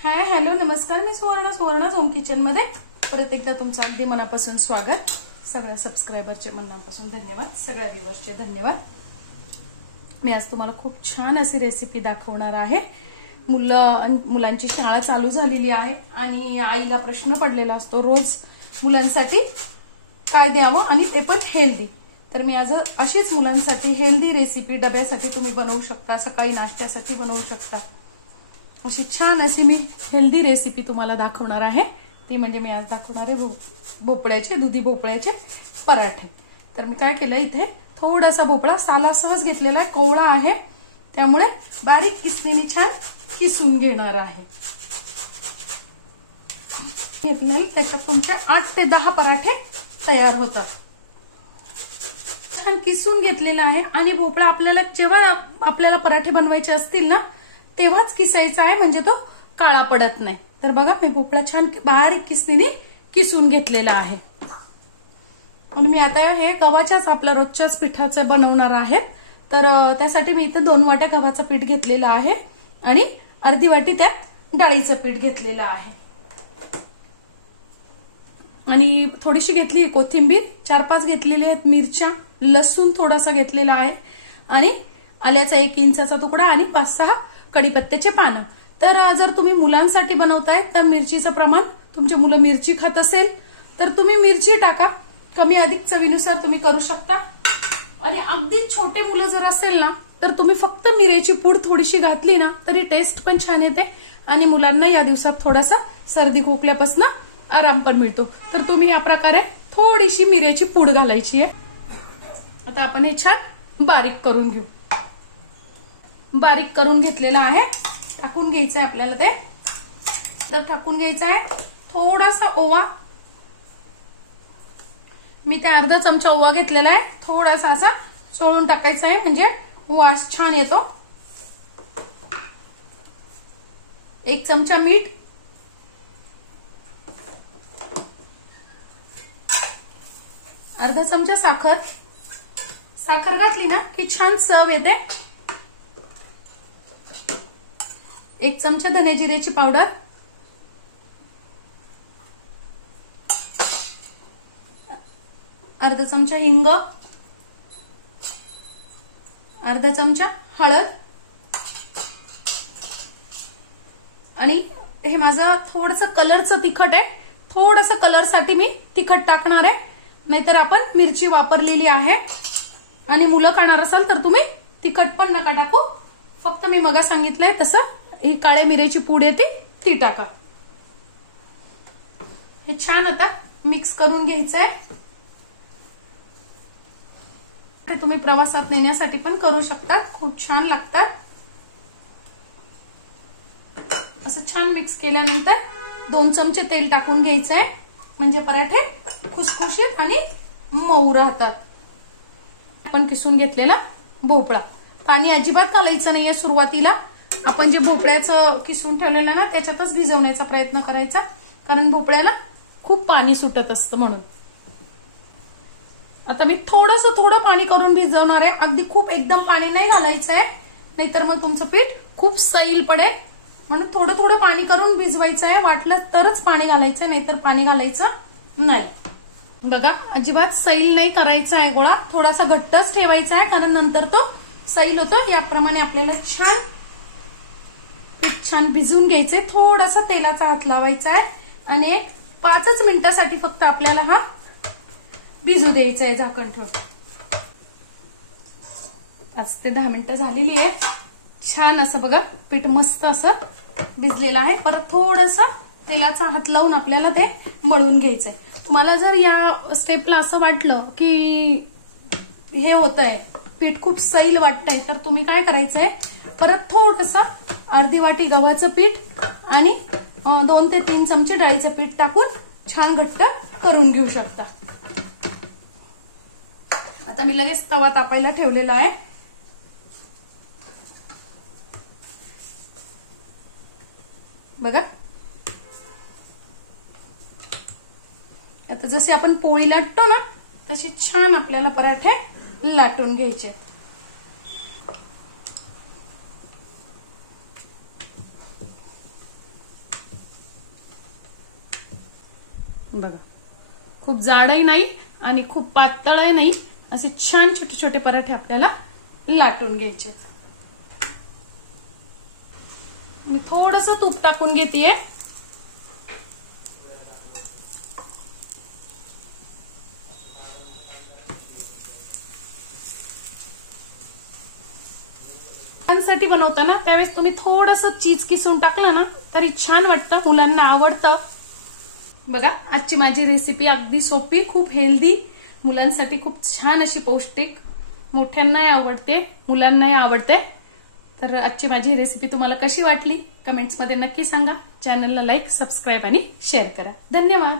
Hi hello नमस्कार, मी सुवर्ण home kitchen मध्ये परत एकदा तुमचं अगदी मनापासून स्वागत। सगळ्या सबस्क्रायबरचे मनापासून धन्यवाद, सगळ्या व्ह्यूअर्सचे धन्यवाद। मी आज तुम्हाला खूप छान अशी रेसिपी दाखवणार आहे। मुलांची शाळा चालू झालेली आहे आणि आईला प्रश्न पडलेला असतो रोज मुलांसाठी काय द्यावं आणि ते पण हेल्दी। तर मी आज अशीच मुलांसाठी हेल्दी रेसिपी डब्यासाठी तुम्ही बनवू शकता, सकाळी नाश्त्यासाठी बनवू शकता, अशी छान अशी मी हेल्दी रेसिपी तुम्हाला दाखवणार आहे। ती म्हणजे मी आज दाखवणार आहे भोपळ्याचे, दुधी भोपळ्याचे पराठे। तर मी काय केलं, इथे थोडासा भोपळा सालासहज घेतलेला आहे, कोवळा आहे, त्यामुळे बारीक किसणीने छान किसून घेणार आहे। घेतलेले त्याच्यात तुमचे 8 ते 10 पराठे तयार होतात। छान किसून घेतलेला आहे आणि भोपळा आपल्याला जेव्हा आपल्याला पराठे बनवायचे असतील ना तेव्हाच किसायचा आहे, म्हणजे तो काळा पडत नाही। तर बघा मी भोपळा छान बारीक किसणीने किसून घेतलेला आहे आणि मी आता हे गव्हाच्याच आपल्या रोजच्याच पिठाचे बनवणार आहे। तर त्यासाठी मी इथे 2 वाट्या गव्हाचं पीठ घेतलेलं आहे आणि अर्धी वाटी त्यात डाळीचं पीठ घेतलेलं आहे आणि थोडीशी घेतली कोथिंबीर, 4-5 घेतलेले आहेत मिरच्या, लसूण थोडासा घेतलेला आहे आणि आल्याचा 1 इंचाचा तुकडा आणि 5-6 कढीपत्त्याचे पानं। तर जर तुम्ही मुलांसाठी बनवताय तर मिरचीचं प्रमाण, तुमचे मुलं मिरची खात असेल तर तुम्ही मिरची टाका, कमी अधिक चवीनुसार तुम्ही करू शकता। आणि अगदी छोटे मुलं जर असेल ना तर तुम्ही फक्त मिरची पूड थोडीशी घातली ना तरी टेस्ट पण छान येते आणि मुलांना या दिवसात थोडासा सर्दी खोकल्यापासून आराम पण मिळतो। तर तुम्ही या प्रकारे थोडीशी मिरची पूड घालायची आहे। आता आपण हे छान बारीक करून घेऊ। बारीक करून घेतलेला आहे, टाकून घ्यायचं आहे आपल्याला ते। तर टाकून घ्यायचं आहे थोडासा ओवा, मी ते अर्धा चमचा ओवा घेतलेला आहे, थोडासा असा चोळून टाकायचा आहे म्हणजे वास छान येतो। 1 चमचा मीठ, अर्धा चमचा साखर, साखर घातली ना की छान चव येते। 1 चमचा धने जिऱ्याची पावडर, अर्धा चमचा हिंग, अर्धा चमचा हळद आणि हे माझं थोडंसं कलरचं तिखट आहे, थोडंसं कलरसाठी मी तिखट टाकणार आहे, नाहीतर आपण मिरची वापरलेली आहे आणि मुलं खाणार असाल तर तुम्ही तिखट पण नका टाकू, फक्त मी मगा सांगितलंय तसं ही काळ्या मिरची पूड येते ती टाका। हे छान आता मिक्स करून घ्यायचंय। ते तुम्ही प्रवासात नेण्यासाठी पण करू शकता, खूप छान लागतात। असं छान मिक्स केल्यानंतर 2 चमचे तेल टाकून घ्यायचंय म्हणजे पराठे खुसखुशीत आणि मऊ राहतात। आपण किसून घेतलेला भोपळा, पाणी अजिबात घालायचं नाहीये सुरुवातीला, आपण जे भोपळ्याचं किसून ठेवलेलं ना त्याच्यातच भिजवण्याचा प्रयत्न करायचा, कारण भोपळ्याला खूप पाणी सुटत असतं म्हणून। आता मी थोडं पाणी करून भिजवणार आहे, अगदी खूप एकदम पाणी नाही घालायचं आहे, नाहीतर मग तुमचं पीठ खूप सैल पडेल, म्हणून थोडं पाणी करून भिजवायचं आहे। वाटलं तरच पाणी घालायचं, नाहीतर पाणी घालायचं नाही। बघा अजिबात सैल नाही करायचा आहे गोळा, थोडासा घट्टच ठेवायचा आहे, कारण नंतर तो सैल होतो। याप्रमाणे आपल्याला पीठ छान भिजून घ्यायचंय, थोडासा तेलाचा हात लावायचा आहे आणि 5 मिनिटासाठी फक्त आपल्याला हा भिजू द्यायचा आहे झाकण ठेवून। 5 ते 10 मिनिटं झालेली आहे, छान असं बघा पीठ मस्त असं भिजलेलं आहे। परत थोडंसं तेलाचा हात लावून आपल्याला ते मळून घ्यायचंय। तुम्हाला जर या स्टेपला असं वाटलं की हे होतंय, पीठ खूप सैल वाटतंय, तर तुम्ही काय करायचंय, परत थोडंसं अर्धी वाटी गव्हाचं पीठ आणि 2 ते 3 चमचे डाळीचं पीठ टाकून छान घट्ट करून घेऊ शकता। आता मी लगेच तवा तापायला ठेवलेला आहे। बघा आता जसे आपण पोळी लाटतो ना तशी छान आपल्याला पराठे लाटून घ्यायचे। बघा, खूप जाडही नाही आणि खूप पातळही नाही, असे छान छोटे छोटे पराठे आपल्याला लाटून घ्यायचे. मी थोडंसं तूप टाकून घेतेय. मुलांसाठी बनवताना त्यावेळेस तुम्ही थोडंसं चीज किसून टाकलं ना तरी छान वाटतं, मुलांना आवडतं. बघा, आजची माझी रेसिपी अगदी सोपी, खूप हेल्दी, मुलांसाठी खूप छान अशी पौष्टिक, मोठ्यांनाही आवडते, मुलांनाही आवडते. तर आजची माझी रेसिपी तुम्हाला कशी वाटली कमेंट्समध्ये नक्की सांगा. चॅनलला लाईक, सबस्क्राईब आणि शेअर करा. धन्यवाद.